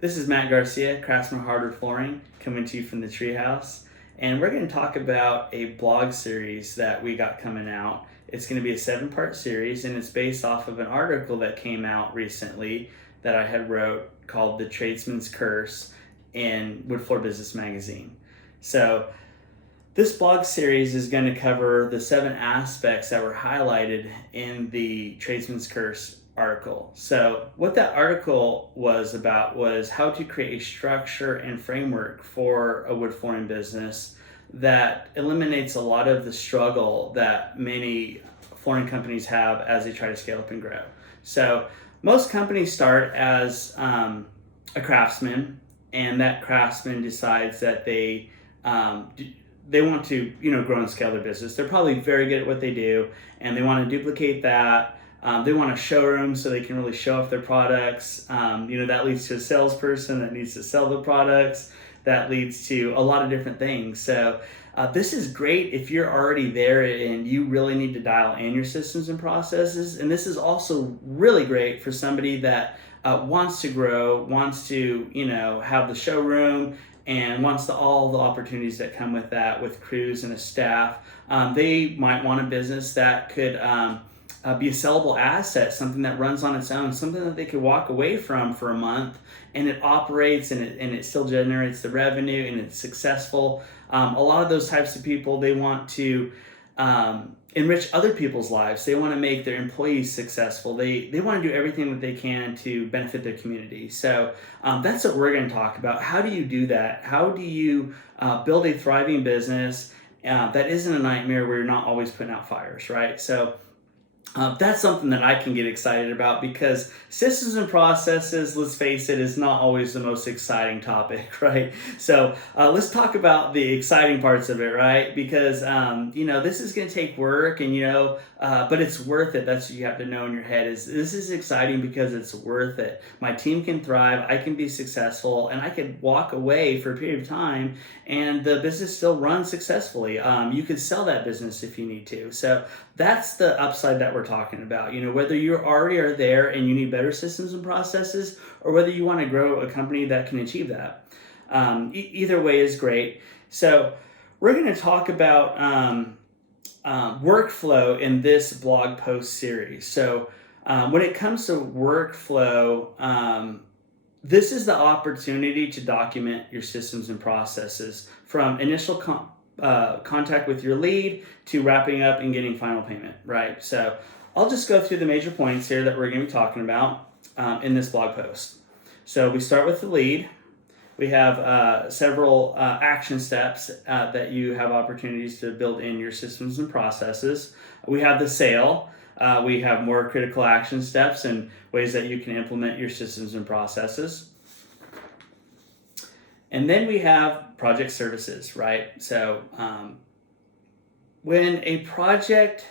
This is Matt Garcia, Craftsman Hardwood Flooring, coming to you from the Treehouse. And we're going to talk about a blog series that we got coming out. It's going to be a 7-part series, and it's based off of an article that came out recently that I had wrote called The Tradesman's Curse in Wood Floor Business Magazine. So this blog series is going to cover the 7 aspects that were highlighted in the Tradesman's Curse article. So what that article was about was how to create a structure and framework for a wood flooring business that eliminates a lot of the struggle that many flooring companies have as they try to scale up and grow. So most companies start as a craftsman, and that craftsman decides that they want to grow and scale their business. They're probably very good at what they do, and they want to duplicate that. They want a showroom so they can really show off their products. That leads to a salesperson that needs to sell the products. That leads to a lot of different things. So this is great if you're already there and you really need to dial in your systems and processes. And this is also really great for somebody that wants to grow, wants to have the showroom, and wants all the opportunities that come with that, with crews and a staff. They might want a business that could be a sellable asset, something that runs on its own, something that they could walk away from for a month, and it operates and it still generates the revenue and it's successful. A lot of those types of people, they want to enrich other people's lives. They want to make their employees successful. They want to do everything that they can to benefit their community. So that's what we're going to talk about. How do you do that? How do you build a thriving business that isn't a nightmare where you're not always putting out fires, right? So that's something that I can get excited about, because systems and processes, let's face it, is not always the most exciting topic, right? So let's talk about the exciting parts of it, right? Because, this is going to take work but it's worth it. That's what you have to know in your head, is this is exciting because it's worth it. My team can thrive, I can be successful, and I could walk away for a period of time and the business still runs successfully. You could sell that business if you need to. So that's the upside that we're talking about. Whether you already are there and you need better systems and processes, or whether you want to grow a company that can achieve that. Either way is great. So we're going to talk about workflow in this blog post series. So when it comes to workflow, this is the opportunity to document your systems and processes from initial contact with your lead to wrapping up and getting final payment, right? So I'll just go through the major points here that we're going to be talking about in this blog post. So we start with the lead. We have several action steps that you have opportunities to build in your systems and processes. We have the sale. We have more critical action steps and ways that you can implement your systems and processes. And then we have project services, right? So when a project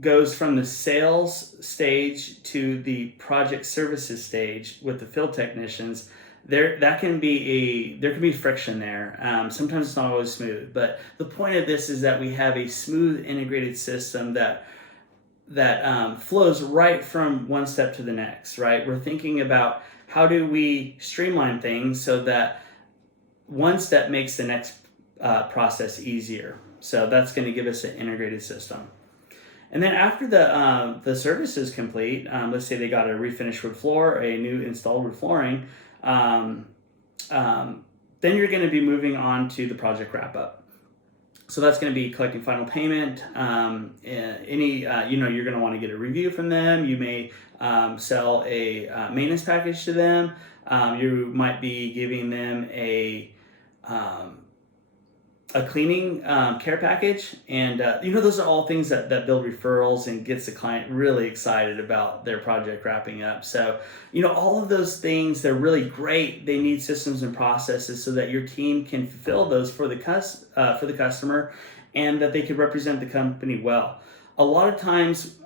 goes from the sales stage to the project services stage with the field technicians, there can be friction there. Sometimes it's not always smooth, but the point of this is that we have a smooth integrated system that flows right from one step to the next, right? We're thinking about how do we streamline things so that one step makes the next process easier. So that's going to give us an integrated system. And then after the service is complete, let's say they got a refinished wood floor, a new installed wood flooring, then you're going to be moving on to the project wrap up. So that's going to be collecting final payment. You're going to want to get a review from them. You may sell a maintenance package to them. You might be giving them a cleaning care package, and those are all things that build referrals and gets the client really excited about their project wrapping up. So all of those things, they're really great. They need systems and processes so that your team can fulfill those for the customer, and that they can represent the company well. A lot of times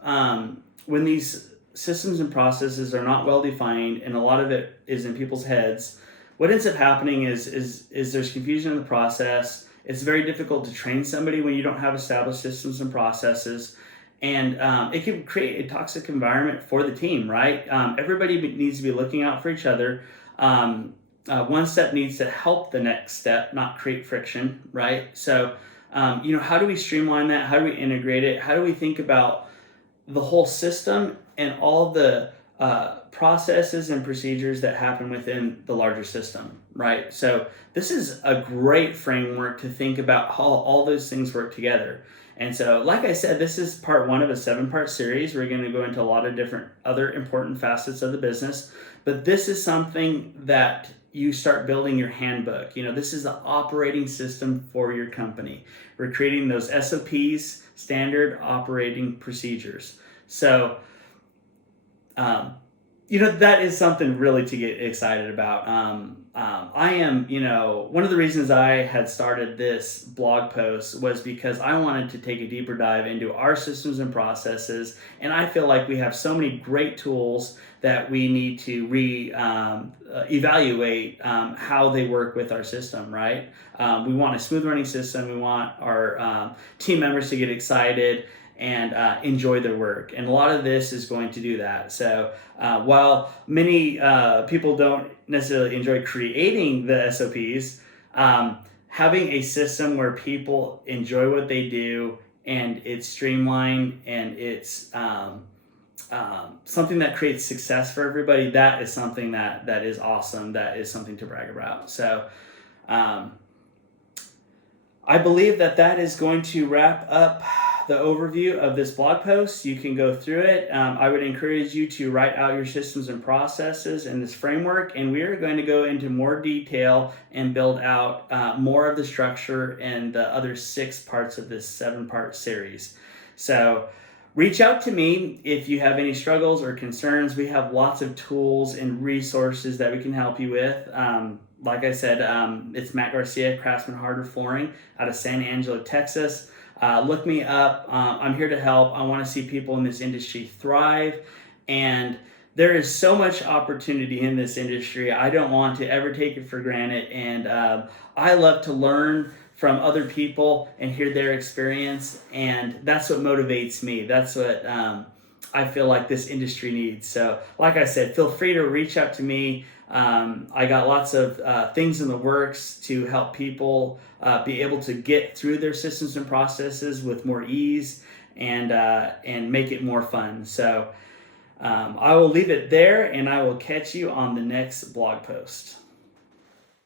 when these systems and processes are not well defined, and a lot of it is in people's heads, what ends up happening is there's confusion in the process. It's very difficult to train somebody when you don't have established systems and processes. And it can create a toxic environment for the team, right? Everybody needs to be looking out for each other. one step needs to help the next step, not create friction, right? So, how do we streamline that? How do we integrate it? How do we think about the whole system and all the processes and procedures that happen within the larger system, right? So this is a great framework to think about how all those things work together. And so, like I said, this is part one of a 7-part series. We're going to go into a lot of different other important facets of the business, but this is something that you start building your handbook. This is the operating system for your company. We're creating those SOPs, standard operating procedures. So, that is something really to get excited about. I am, one of the reasons I had started this blog post was because I wanted to take a deeper dive into our systems and processes. And I feel like we have so many great tools that we need to evaluate how they work with our system, right? We want a smooth running system. We want our team members to get excited and enjoy their work. And a lot of this is going to do that. So while many people don't necessarily enjoy creating the SOPs, having a system where people enjoy what they do and it's streamlined and it's something that creates success for everybody, that is something that is awesome. That is something to brag about. So I believe that is going to wrap up the overview of this blog post. You can go through it. I would encourage you to write out your systems and processes in this framework, and we are going to go into more detail and build out more of the structure and the other 6 parts of this 7-part series. So reach out to me if you have any struggles or concerns. We have lots of tools and resources that we can help you with. Like I said, it's Matt Garcia, Craftsman Hardwood Flooring out of San Angelo, Texas. Look me up. I'm here to help. I want to see people in this industry thrive. And there is so much opportunity in this industry. I don't want to ever take it for granted. And I love to learn from other people and hear their experience. And that's what motivates me. That's what I feel like this industry needs. So like I said, feel free to reach out to me. I got lots of things in the works to help people be able to get through their systems and processes with more ease and make it more fun. So I will leave it there, and I will catch you on the next blog post.